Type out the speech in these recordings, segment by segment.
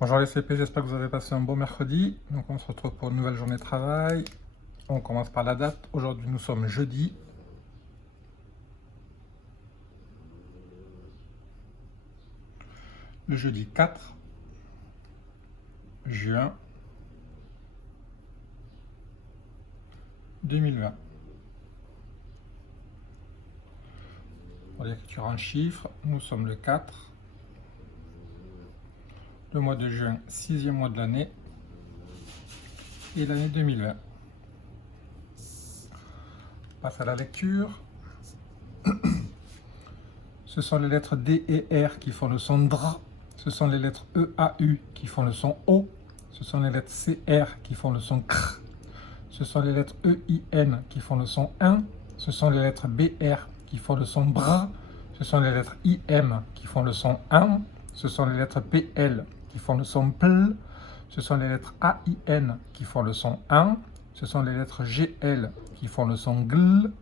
Bonjour les CP, j'espère que vous avez passé un bon mercredi. Donc on se retrouve pour une nouvelle journée de travail. On commence par la date. Aujourd'hui nous sommes jeudi. Le jeudi 4 juin 2020. Pour l'écriture en chiffres, nous sommes le 4. Le mois de juin, 6e mois de l'année. Et l'année 2020. On passe à la lecture. Ce sont les lettres D et R qui font le son DR. Ce sont les lettres E, A, U qui font le son O. Ce sont les lettres C, R qui font le son CR. Ce sont les lettres E, I, N qui font le son 1. Ce sont les lettres B, R qui font le son BR. Ce sont les lettres I, M qui font le son 1. Ce sont les lettres P, L qui font le son PL. Ce sont les lettres A, I, N qui font le son 1. Ce sont les lettres G, L qui font le son GL.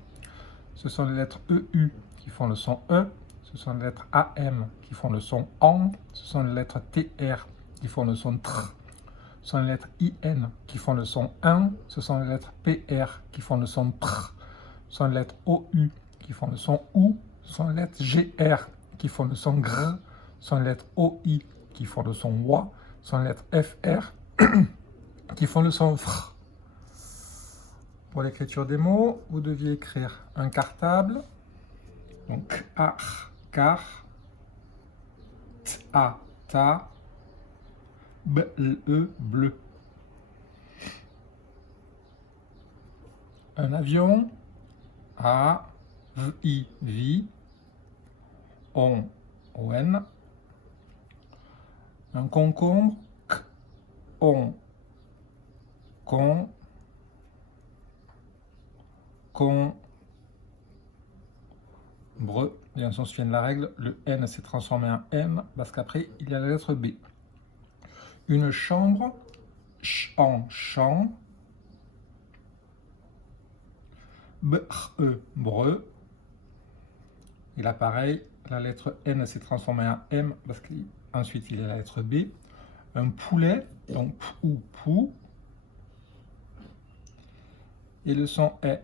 Ce sont les lettres E, U qui font le son E. Ce sont les lettres A, M qui font le son AN. Ce sont les lettres T, R qui font le son TR. Ce sont les lettres IN qui font le son 1. Ce sont les lettres PR qui font le son PR. Ce sont les lettres OU qui font le son OU. Ce sont les lettres GR qui font le son GR. Ce sont les lettres OI qui font le son WA. Ce sont les lettres FR qui font le son FR. Pour l'écriture des mots, vous deviez écrire un cartable. Donc AR, car, TA, ta, BLE, bleu. Un avion, A, VI, vi, ON, ON. Un concombre, K, ON, con, con, breu. Bien sûr, on se souvient de la règle, le N s'est transformé en M parce qu'après il y a la lettre B. Une chambre, ch en champ, breu. Et là pareil, la lettre N s'est transformée en M parce qu'ensuite il y a la lettre B. Un poulet, donc pou, pou. Et le son est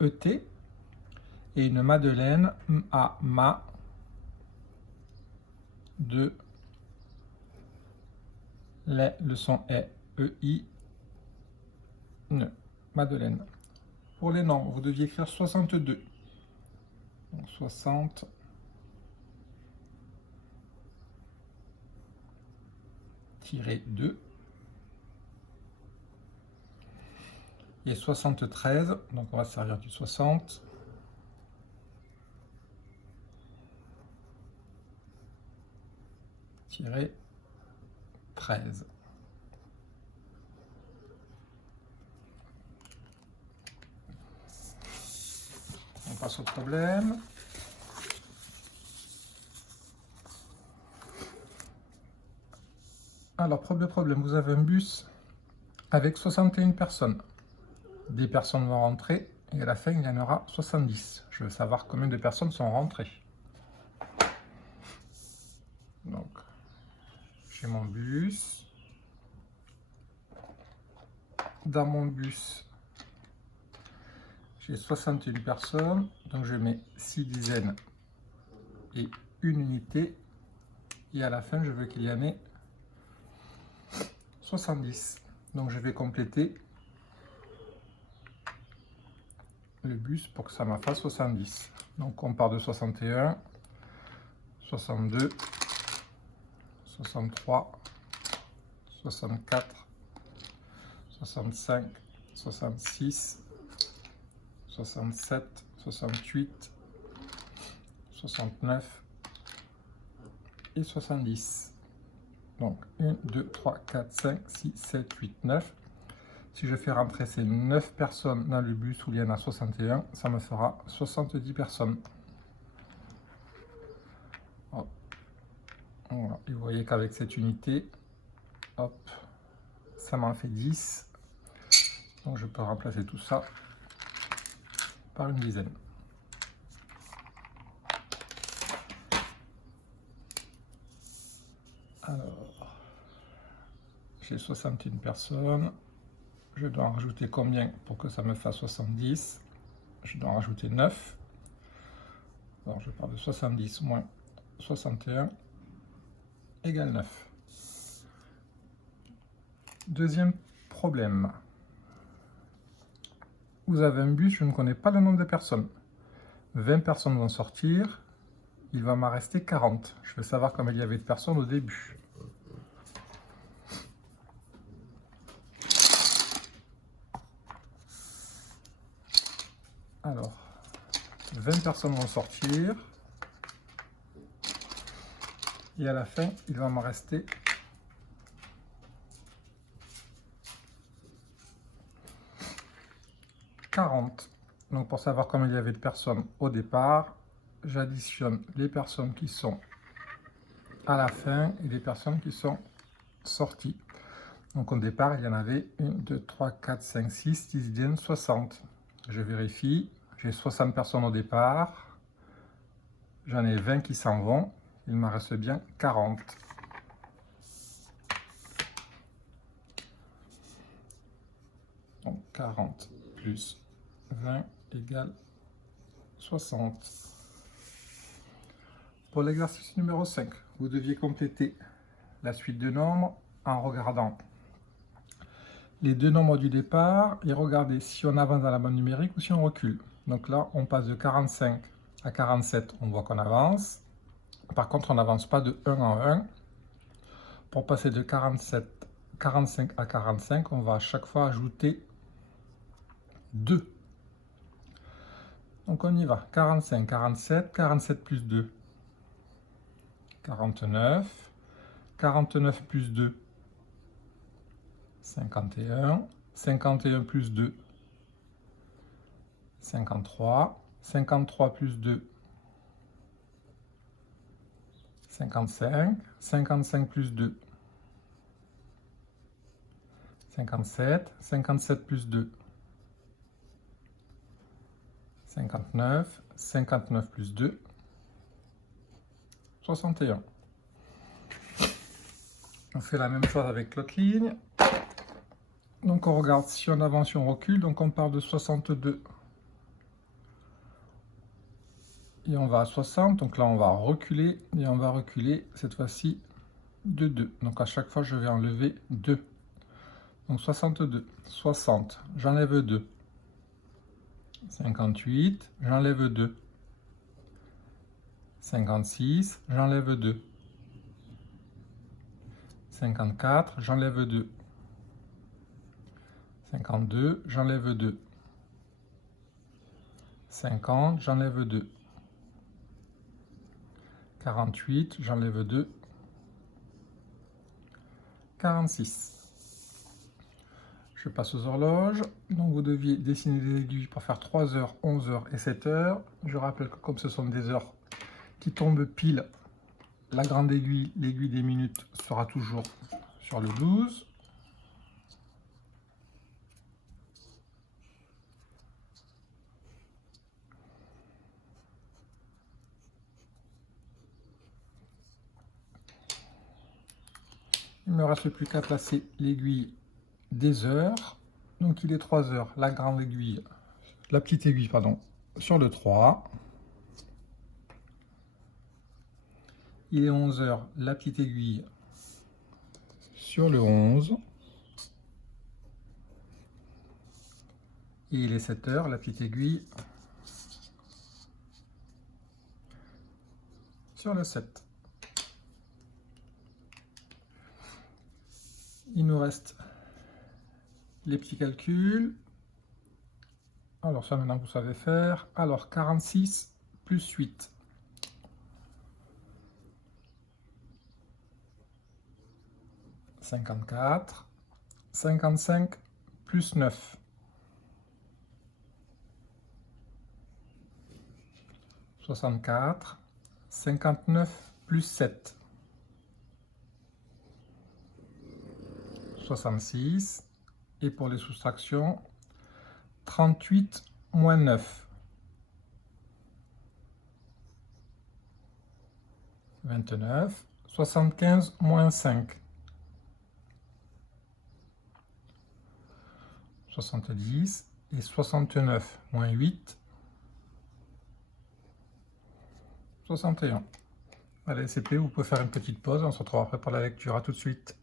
ET. Et une madeleine, M-A, ma, de, le son est E-I, ne, madeleine. Pour les nombres, vous deviez écrire 62. Donc 60 -2 et 73, donc on va se servir du 60 -13. On passe au problème. Alors, premier problème, vous avez un bus avec 61 personnes. Des personnes vont rentrer et à la fin, il y en aura 70. Je veux savoir combien de personnes sont rentrées. Donc, j'ai mon bus. Dans mon bus, j'ai 61 personnes. Donc, je mets 6 dizaines et une unité. Et à la fin, je veux qu'il y en ait 70. Donc, je vais compléter le bus pour que ça me fasse 70. Donc, on part de 61, 62, 63, 64, 65, 66, 67, 68, 69 et 70. Donc 1, 2, 3, 4, 5, 6, 7, 8, 9. Si je fais rentrer ces 9 personnes dans le bus où il y en a 61, ça me fera 70 personnes. Hop. Voilà. Et vous voyez qu'avec cette unité, hop, ça m'en fait 10. Donc je peux remplacer tout ça par une dizaine. Alors, j'ai 61 personnes. Je dois en rajouter combien pour que ça me fasse 70? Je dois en rajouter 9. Alors, je pars de 70 moins 61 égale 9. Deuxième problème. Vous avez un bus, je ne connais pas le nombre de personnes. 20 personnes vont sortir. Il va m'en rester 40. Je veux savoir combien il y avait de personnes au début. Alors, 20 personnes vont sortir. Et à la fin, il va m'en rester 40. Donc pour savoir combien il y avait de personnes au départ, j'additionne les personnes qui sont à la fin et les personnes qui sont sorties. Donc au départ, il y en avait 1, 2, 3, 4, 5, 6, 10, 60. Je vérifie, j'ai 60 personnes au départ, j'en ai 20 qui s'en vont, il m'en reste bien 40. Donc 40 plus 20 égale 60. Pour l'exercice numéro 5, vous deviez compléter la suite de nombres en regardant les deux nombres du départ et regarder si on avance dans la bande numérique ou si on recule. Donc là, on passe de 45 à 47, on voit qu'on avance. Par contre, on n'avance pas de 1 en 1. Pour passer de 45 à 45, on va à chaque fois ajouter 2. Donc on y va. 45, 47, 47 plus 2. 49, 49 plus 2, 51, 51 plus 2, 53, 53 plus 2, 55, 55 plus 2, 57, 57 plus 2, 59, 59 plus 2, 61. On fait la même chose avec l'autre ligne. Donc on regarde si on avance, si on recule. Donc on part de 62 et on va à 60. Donc là on va reculer et on va reculer cette fois-ci de 2. Donc à chaque fois je vais enlever 2. Donc 62, 60, j'enlève 2. 58, j'enlève 2. 56, j'enlève 2. 54, j'enlève 2. 52, j'enlève 2. 50, j'enlève 2. 48, j'enlève 2. 46. Je passe aux horloges. Donc vous deviez dessiner des aiguilles pour faire 3 heures, 11 heures et 7 heures. Je rappelle que comme ce sont des heures qui tombent pile, la grande aiguille, l'aiguille des minutes sera toujours sur le 12. Il ne me reste plus qu'à placer l'aiguille des heures. Donc il est 3 heures, la grande aiguille, la petite aiguille, pardon, sur le 3. Il est 11 heures, la petite aiguille sur le 11. Et il est 7 heures, la petite aiguille sur le 7. Il nous reste les petits calculs. Alors ça maintenant vous savez faire. Alors 46 plus 8. 54. 55 plus 9. 64. 59 plus 7. 66. Et pour les soustractions, 38 moins 9. 29. 75 moins 5. 70 et 69 moins 8. 61. Allez, c'est fait, vous pouvez faire une petite pause, on se retrouve après pour la lecture. À tout de suite.